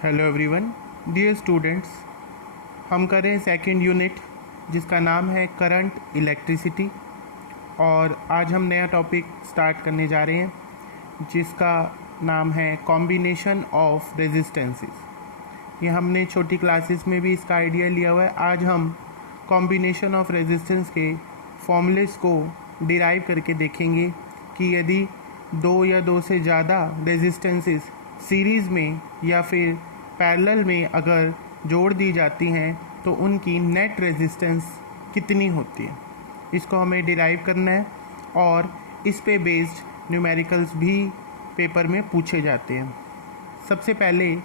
Hello everyone, dear students. हम कर रहे हैं सेकंड यूनिट जिसका नाम है करंट इलेक्ट्रिसिटी। और आज हम नया टॉपिक स्टार्ट करने जा रहे हैं जिसका नाम है कॉम्बिनेशन ऑफ रेजिस्टेंसेस। ये हमने छोटी क्लासेस में भी इसका आइडिया लिया हुआ है। आज हम कॉम्बिनेशन ऑफ रेजिस्टेंस के फॉर्मूलेस को डिराइव करके देखेंगे कि यदि दो या दो से ज़्यादा रेजिस्टेंसेस सीरीज़ में या फिर पैरेलल में अगर जोड़ दी जाती हैं तो उनकी नेट रेजिस्टेंस कितनी होती है, इसको हमें डिराइव करना है। और इस पे बेस्ड न्यूमेरिकल्स भी पेपर में पूछे जाते हैं। सबसे पहले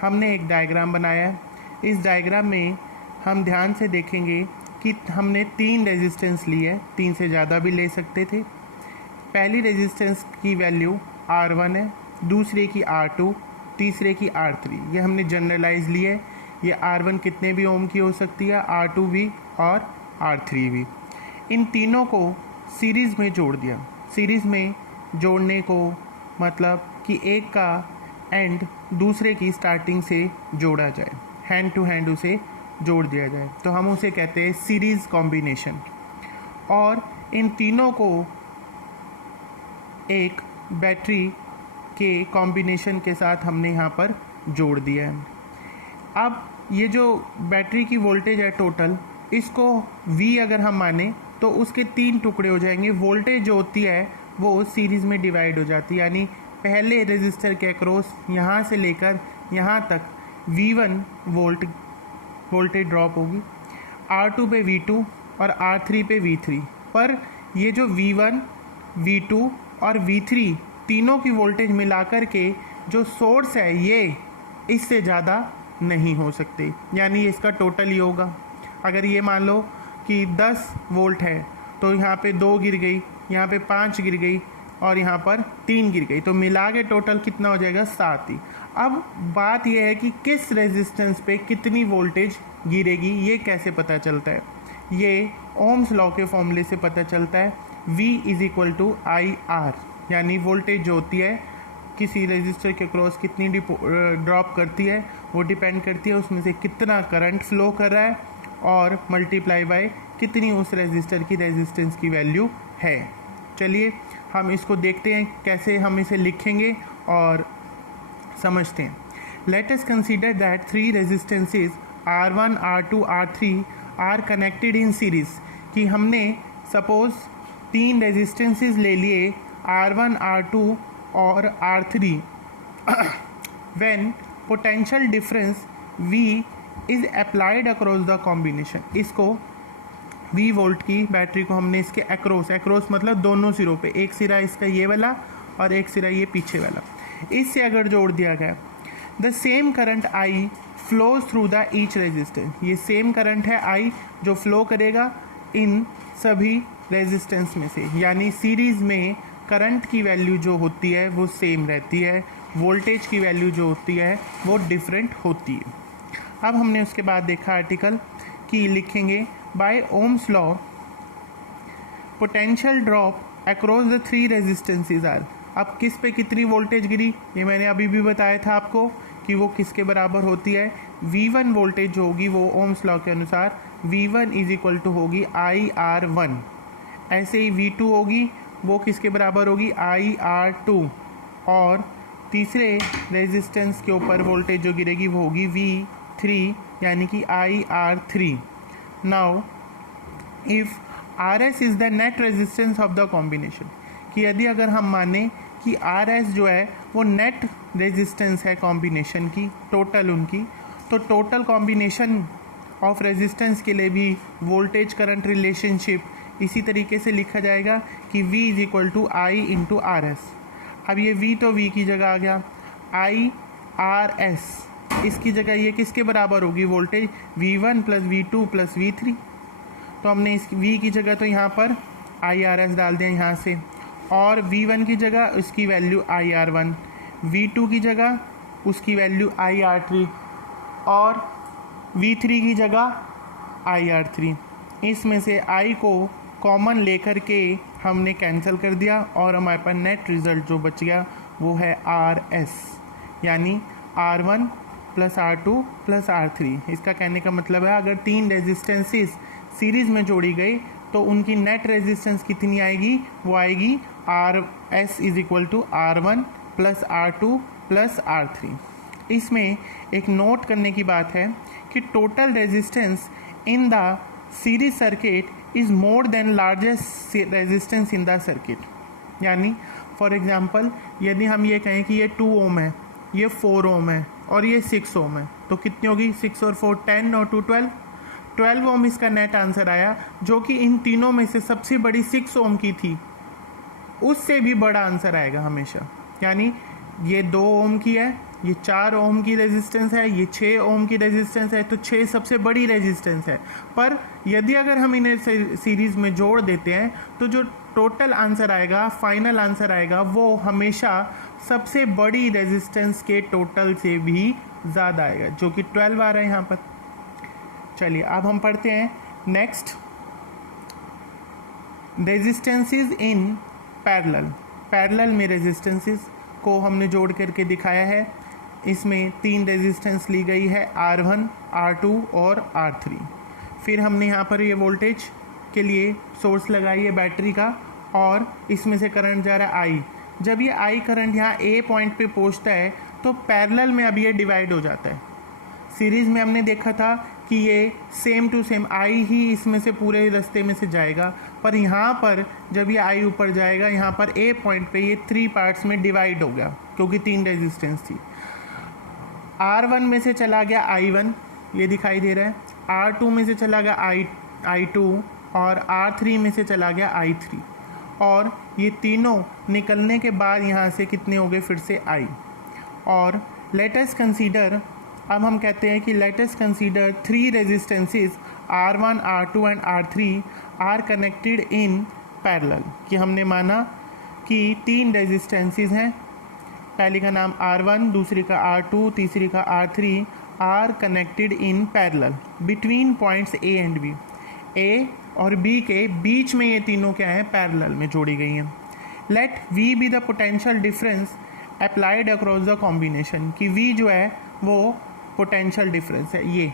हमने एक डायग्राम बनाया है। इस डायग्राम में हम ध्यान से देखेंगे कि हमने 3 रेजिस्टेंस ली है, 3 से ज़्यादा भी ले सकते थे। पहली रेजिस्टेंस की वैल्यू R1 है, दूसरे की R2, तीसरे की R3। ये हमने जनरलाइज ली है। ये R1 कितने भी ओम की हो सकती है, R2 भी और R3 भी। इन तीनों को सीरीज़ में जोड़ दिया। सीरीज़ में जोड़ने को मतलब कि एक का एंड दूसरे की स्टार्टिंग से जोड़ा जाए, हैंड टू हैंड उसे जोड़ दिया जाए, तो हम उसे कहते हैं सीरीज़ कॉम्बिनेशन। और इन तीनों को एक बैटरी के कॉम्बिनेशन के साथ हमने यहाँ पर जोड़ दिया है। अब ये जो बैटरी की वोल्टेज है टोटल, इसको V अगर हम माने तो उसके 3 टुकड़े हो जाएंगे। वोल्टेज जो होती है वो सीरीज़ में डिवाइड हो जाती है, यानी पहले रेजिस्टर के अक्रॉस यहाँ से लेकर यहाँ तक V1 वोल्टेज ड्रॉप होगी, R2 पे V2 और R3 पे V3। पर ये जो V1, V2 और V3 तीनों की वोल्टेज मिलाकर के जो सोर्स है ये इससे ज़्यादा नहीं हो सकते, यानी इसका टोटल ही होगा। अगर ये मान लो कि 10 वोल्ट है तो यहाँ पे 2 गिर गई, यहाँ पे 5 गिर गई और यहाँ पर 3 गिर गई, तो मिला के टोटल कितना हो जाएगा, 7 ही। अब बात यह है कि किस रेजिस्टेंस पे कितनी वोल्टेज गिरेगी, ये कैसे पता चलता है। ये ओम्स लॉ के फॉर्मूले से पता चलता है। V = IR, यानी वोल्टेज जो होती है किसी रेजिस्टर के क्रॉस कितनी ड्रॉप करती है वो डिपेंड करती है उसमें से कितना करंट फ्लो कर रहा है और मल्टीप्लाई बाय कितनी उस रेजिस्टर की रेजिस्टेंस की वैल्यू है। चलिए हम इसको देखते हैं कैसे हम इसे लिखेंगे और समझते हैं। Let us consider that 3 resistances R1, R2, R3 are connected in series. कि हमने सपोज 3 रेजिस्टेंसेस ले लिए R1, R2 और R3 when potential difference V is applied across the combination। इसको V वोल्ट की बैटरी को हमने इसके अक्रॉस मतलब दोनों सिरों पे, एक सिरा इसका ये वाला और एक सिरा ये पीछे वाला, इससे अगर जोड़ दिया गया, the same current I flows through the each resistance. ये सेम करंट है I जो फ्लो करेगा इन सभी रेजिस्टेंस में से, यानी सीरीज़ में करंट की वैल्यू जो होती है वो सेम रहती है, वोल्टेज की वैल्यू जो होती है वो डिफरेंट होती है। अब हमने उसके बाद देखा आर्टिकल कि लिखेंगे by Ohm's law potential drop across the 3 resistances R. अब किस पे कितनी वोल्टेज गिरी, ये मैंने अभी भी बताया था आपको कि वो किसके बराबर होती है। V1 वोल्टेज जो होगी वो ओम्स लॉ के अनुसार V1 = होगी IR1। ऐसे ही V2 होगी, वो किसके बराबर होगी, IR2। और तीसरे रेजिस्टेंस के ऊपर वोल्टेज जो गिरेगी वो होगी V3, यानी कि IR3। Now if RS is the net resistance of the combination, कि यदि अगर हम माने कि RS जो है वो नेट रेजिस्टेंस है कॉम्बिनेशन की, टोटल उनकी, तो टोटल कॉम्बिनेशन ऑफ रेजिस्टेंस के लिए भी वोल्टेज करंट रिलेशनशिप इसी तरीके से लिखा जाएगा कि V = I × RS। अब ये V तो V की जगह आ गया, IRS इसकी जगह ये किसके बराबर होगी वोल्टेज, V1 + V2 + V3। तो हमने इस V की जगह तो यहाँ पर IRS डाल दें यहाँ से, और V1 की जगह उसकी वैल्यू IR1, V2 की जगह उसकी वैल्यू IR3 और V3 की जगह IR3। इसमें से I को कॉमन लेकर के हमने कैंसिल कर दिया और हमारे पास नेट रिज़ल्ट जो बच गया वो है RS, यानी R1 plus R2 plus R3। इसका कहने का मतलब है अगर 3 रेजिस्टेंसेस सीरीज़ में जोड़ी गई तो उनकी नेट रेजिस्टेंस कितनी आएगी, वो आएगी RS is equal to R1 plus R2 plus R3। इसमें एक नोट करने की बात है कि total resistance in the series circuit is more than largest resistance in the circuit. यानी फॉर एग्जांपल यदि हम ये कहें कि ये 2 ओम है, ये 4 ओम है और ये 6 ओम है, तो कितनी होगी, 6 और 4 10 और 2 12 ओम इसका नेट आंसर आया, जो कि इन तीनों में से सबसे बड़ी 6 ओम की थी, उससे भी बड़ा आंसर आएगा हमेशा। यानी ये 2 ओम की है, ये 4 ओम की रेजिस्टेंस है, ये 6 ओम की रेजिस्टेंस है, तो 6 सबसे बड़ी रेजिस्टेंस है। पर यदि अगर हम इन्हें सीरीज़ में जोड़ देते हैं तो जो टोटल आंसर आएगा, फाइनल आंसर आएगा, वो हमेशा सबसे बड़ी रेजिस्टेंस के टोटल से भी ज़्यादा आएगा, जो कि 12 आ रहा है यहाँ पर। चलिए अब हम पढ़ते हैं next, resistances in parallel. Parallel में रेजिस्टेंसेस को हमने जोड़ करके दिखाया है। इसमें 3 रेजिस्टेंस ली गई है, R1, R2 और R3। फिर हमने यहाँ पर ये वोल्टेज के लिए सोर्स लगाई है बैटरी का, और इसमें से करंट जा रहा है I। जब ये I करंट यहाँ A पॉइंट पे पहुँचता है तो पैरेलल में अब ये डिवाइड हो जाता है। सीरीज़ में हमने देखा था कि ये सेम टू सेम I ही इसमें से पूरे रास्ते में से जाएगा, पर यहाँ पर जब ये I ऊपर जाएगा, यहाँ पर A पॉइंट पे ये 3 पार्ट्स में डिवाइड हो गया, क्योंकि 3 रेजिस्टेंस थी। R1 में से चला गया I1, ये दिखाई दे रहा है, R2 में से चला गया I2 और R3 में से चला गया I3, और ये तीनों निकलने के बाद यहाँ से कितने हो गए, फिर से I। और लेट अस कंसीडर, अब हम कहते हैं कि let us consider 3 resistances R1, R2 and R3 are connected in parallel. कि हमने माना कि 3 रेजिस्टेंसेस हैं, पहली का नाम R1, दूसरी का R2, तीसरी का R3, are connected in parallel between points A and B। A और B के बीच में ये तीनों क्या हैं, पैरेलल में जोड़ी गई हैं। Let V be the potential difference applied across the combination. कि V जो है वो पोटेंशियल डिफरेंस है। ये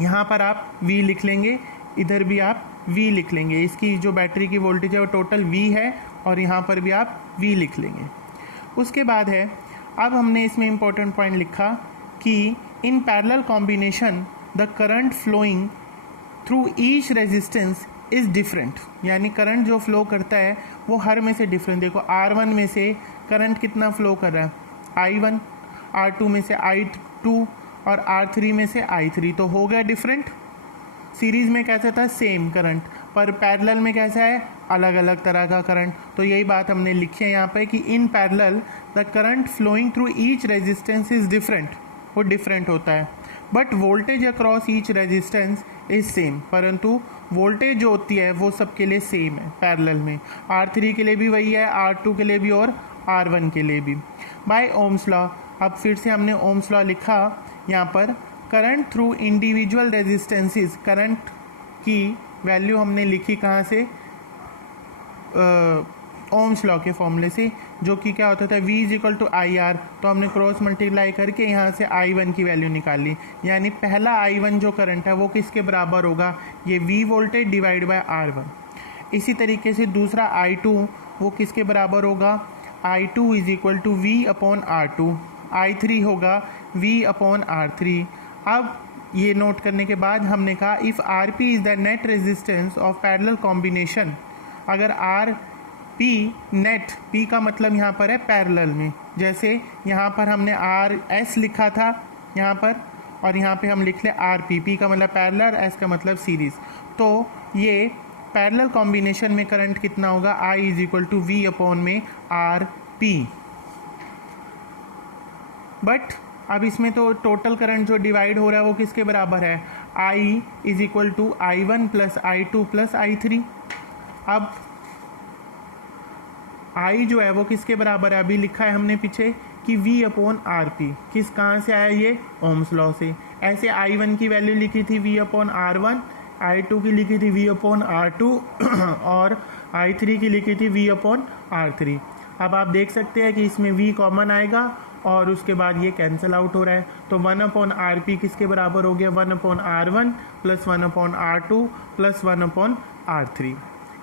यहाँ पर आप V लिख लेंगे, इधर भी आप V लिख लेंगे। इसकी जो बैटरी की वोल्टेज है वो टोटल V है, और यहाँ पर भी आप V लिख लेंगे। उसके बाद है, अब हमने इसमें इम्पोर्टेंट पॉइंट लिखा कि in parallel combination the current flowing through each resistance is different. यानी करंट जो फ्लो करता है वो हर में से डिफरेंट। देखो R1 में से करंट कितना फ्लो कर रहा है, I1, R2 में से I2 और R3 में से I3, तो हो गया डिफरेंट। सीरीज़ में कैसा था, सेम करंट, पर पैरेलल में कैसा है, अलग अलग तरह का करंट। तो यही बात हमने लिखी है यहाँ पे कि in parallel the current flowing through each resistance is different, वो डिफरेंट होता है। But voltage across each resistance is same, परंतु वोल्टेज जो होती है वो सबके लिए सेम है पैरेलल में। R3 के लिए भी वही है, R2 के लिए भी और R1 के लिए भी। बाय ओम्स लॉ, अब फिर से हमने ओम्स लॉ लिखा यहाँ पर, current through individual resistances, current की वैल्यू हमने लिखी कहाँ से, ओम्स लॉ के फॉर्मूले से, जो कि क्या होता था, V is equal to IR। तो हमने क्रॉस मल्टीप्लाई करके यहाँ से I1 की वैल्यू निकाल ली। यानी पहला I1 जो करंट है वो किसके बराबर होगा, ये V voltage divide by R1। इसी तरीके से दूसरा I2 वो किसके बराबर होगा, I2 is equal to V upon R2। I3 होगा V अपॉन R3। अब ये नोट करने के बाद हमने कहा if RP is the net resistance of parallel combination, अगर RP नेट, P का मतलब यहाँ पर है पैरेलल में, जैसे यहाँ पर हमने RS लिखा था यहाँ पर, और यहाँ पे हम लिख ले RP। P का मतलब पैरेलल, S का मतलब सीरीज़। तो ये पैरेलल कॉम्बिनेशन में करंट कितना होगा, I is equal to V upon में RP। बट अब इसमें तो टोटल करंट जो डिवाइड हो रहा है वो किसके बराबर है, I is equal to I1 plus I2 plus I3। अब I जो है वो किसके बराबर है, अभी लिखा है हमने पीछे कि V अपॉन RP। किस कहाँ से आया, ये ओम्स लॉ से। ऐसे I1 की वैल्यू लिखी थी V अपॉन R1, I2 की लिखी थी V अपॉन R2 और I3 की लिखी थी V अपॉन R3। अब आप देख सकते हैं कि इसमें V कॉमन आएगा और उसके बाद ये कैंसिल आउट हो रहा है, तो 1/RP किसके बराबर हो गया, 1/R1 plus 1/R2 plus 1/R3।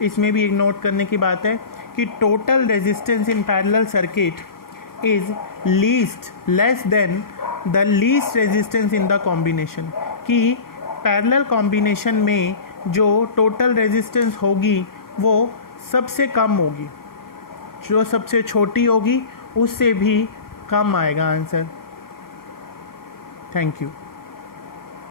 इसमें भी एक नोट करने की बात है कि total resistance in parallel circuit is less than the least resistance in the combination, कि पैरेलल कॉम्बिनेशन में जो टोटल रेजिस्टेंस होगी वो सबसे कम होगी, जो सबसे छोटी होगी उससे भी कम आएगा आंसर। Thank you.